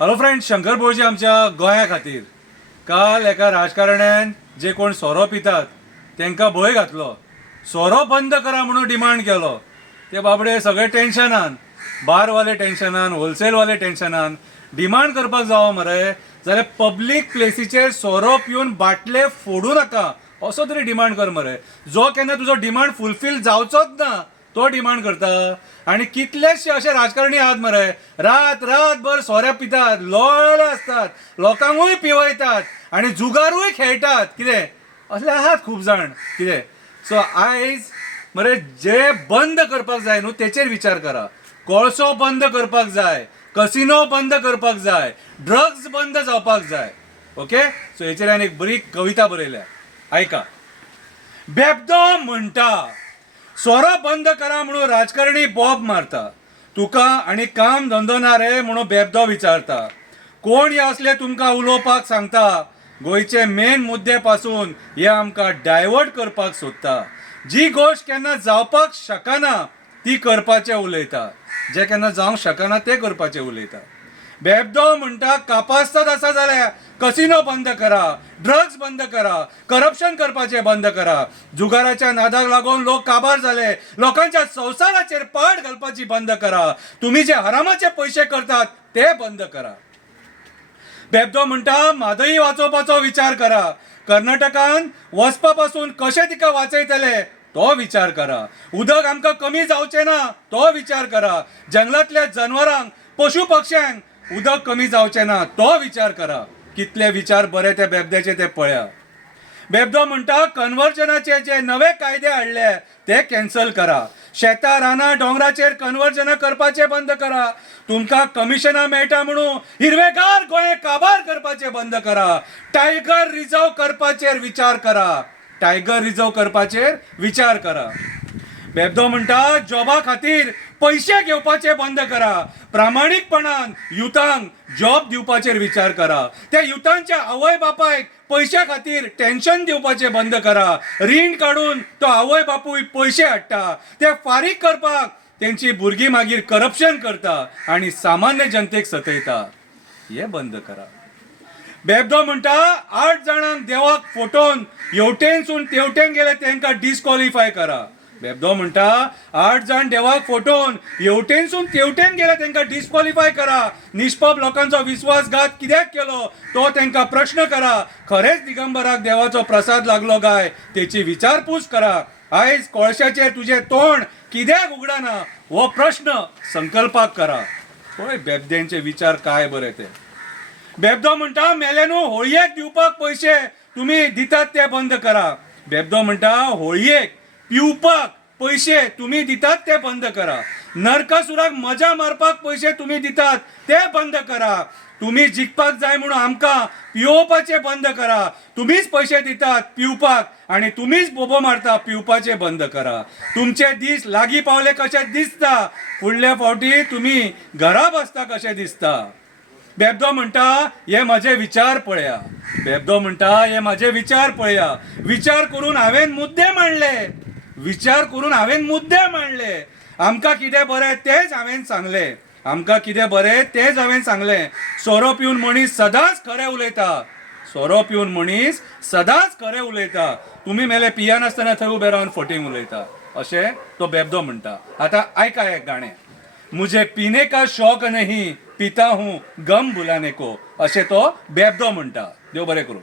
Hello friend, Shankar भोळजी आमच्या गोंया खातीर काल एका राजकारण्यान जे कोण सोरो पितात तांकां भंय घातलो. सोरो बंद करा म्हणून डिमांड केलो. ते बाबडे सगळे टेन्शनान, बारवाले टेन्शनान, होलसेलवाले टेन्शनान. डिमांड करपाक जावो मरे जाल्यार पब्लीक प्लेसीचेर सोरो पिवन बाटले फोडू नाका असो तरी डिमांड कर मरे. जो केन्ना तुजो डिमांड फुलफील जावचोच ना तो डिमांड करता. आणि कितलेशे असे राजकारणी आहात मरे, रातभर सोऱ्या पितात, लोळले असतात, लोकांकूय पिवयतात आणि जुगारूय खेळटात. कितें असले आहात खूब जाण. कितें सो आयज मरे जे बंद करपाक जाय न्हू तेचेर विचार करा. कोळसो बंद करपाक जाय, कसिनो बंद करपाक जाय, ड्रग्स बंद जावपाक जाय. ओके, सो हेचेर हांवें एक बरी कविता बरयल्या, ऐका. बेबदो म्हणटा सोरो बंद करा म्हणून राजकारणी बॉब मारता. तुका आणि काम धंदो ना रे म्हणून बेबदो विचारता. कोण हे असले तुमकां उलोवपाक सांगता. गोंयचे मेन मुद्दे पासून हे आमकां डायवर्ट करपाक सोदता. जी गोष्ट केन्ना जावपाक शकना ती करपाचें उलयता, जे केन्ना जावंक शकना ते करपाचें उलयता. बेबदो म्हणटा कापासत आसा जाल्यार कसिनो बंद करा, ड्रग्स बंद करा, करप्शन करपाचें बंद करा. जुगाराच्या नादाक लागून लोक काबार जाले. लोकांच्या संवसाराचेर पाड घालपाची बंद करा. तुम्ही जे हरामाचे पैसे करतात ते बंद करा. बेबदो म्हणटा म्हादई वाचोवपाचो विचार करा. कर्नाटकान वचपा पासून कशें तिका वाचयतले तो विचार करा. उदक आमकां कमी जावचें ना तो विचार करा. जंगलातल्या जनावरांक, पशु पक्ष्यांक उदक कमी जावचें ना तो विचार करा. कितले विचार बरे त्या बेबद्याचे ते पळया. बेबदो म्हणटा कन्वर्जनाचे जे नवे कायदे हाडले ते कॅन्सल करा. शेतां रानां डोंगराचेर कन्वर्जन करपाचे बंद करा. तुमकां कमिशनां मेळटा म्हणून हिरवेगार गोंय काबार करपाचे बंद करा. टायगर रिझर्व करपाचेर विचार करा. टायगर रिझर्व करपाचेर विचार करा. बेबदो म्हणटा जॉबा खातीर पैसे घेवपाचे बंद करा. प्रामाणीकपणान युथांक जॉब दिवपाचेर विचार करा. त्या युथांच्या आवय बापायक पैशा खातीर टेन्शन दिवपाचे बंद करा. रीण काढून तो आवय बापूय पैसे हाडटा, ते फारीक करपाक तेंची भुरगीं मागीर करप्शन करता आणि सामान्य जनतेक सतयता. हे बंद करा. बेबदो म्हणटा 8 जाणांक देवाक फोटोवन हेवटेनसून तेवटेन गेले तांकां डिस्क्वॉलिफाय करा. बेबदो म्हणटा 8 जाण देवाक फोटोवन हेवटेनसून तेवटेन गेले तांकां डिस्क्वॉलिफाय करा. निष्पाप लोकांचो विश्वासघात कित्याक केलो तो तांकां प्रश्न करा. खरेच दिगंबराक देवाचो प्रसाद लागलो काय तेची विचारपूस करा. आयज कोळशाचेर तुझे तोंड कित्याक उगडाना हो प्रश्न संकल्पाक करा. पळय बेबद्यांचे विचार काय बरे ते. बेबदो म्हणटा मेलेनू होळयेक दिवपाक पैसे तुम्ही दितात ते बंद करा. बेबदो म्हणटा होळयेक पिवपाक पैसे तुम्ही दितात ते बंद करा. नरकासुराक मजा मारपाक पैसे तुम्ही दितात ते बंद करा. तुम्ही जिखपाक जाय म्हणून आमकां पिवपाचे बंद करा. तुम्हीच पैसे दितात पिवपाक आणि तुम्हीच बोबो मारता पिवपाचे बंद करा. तुमचे दीस लागीं पावले कशे दिसता, फुडल्या फावटी तुम्ही घरा बसता कशे दिसता. बेबदो म्हणटा हे माझे विचार पळया. बेबदो म्हणटा हे माझे विचार पळया. विचार करून हांवें मुद्दे मांडले. विचार करून हांवें मुद्दे मांडले. आमकां कितें बरें तेच हांवें सांगलें. आमकां कितें बरें तेच हांवें सांगलें. सोरो पिवन मनीस सदांच खरें उलयता. सोरो पिवन मनीस सदांच खरें उलयता. तुम्ही मेले पियानासतना थंय उबे रावन फटींग उलयता अशें तो बेबदो म्हणटा. आतां आयका एक गाणें. मुझे पीने का शौक नहीं, पीता हूँ गम भुलाने को अशें तो बेबदो म्हणटा. देव बरें करूं.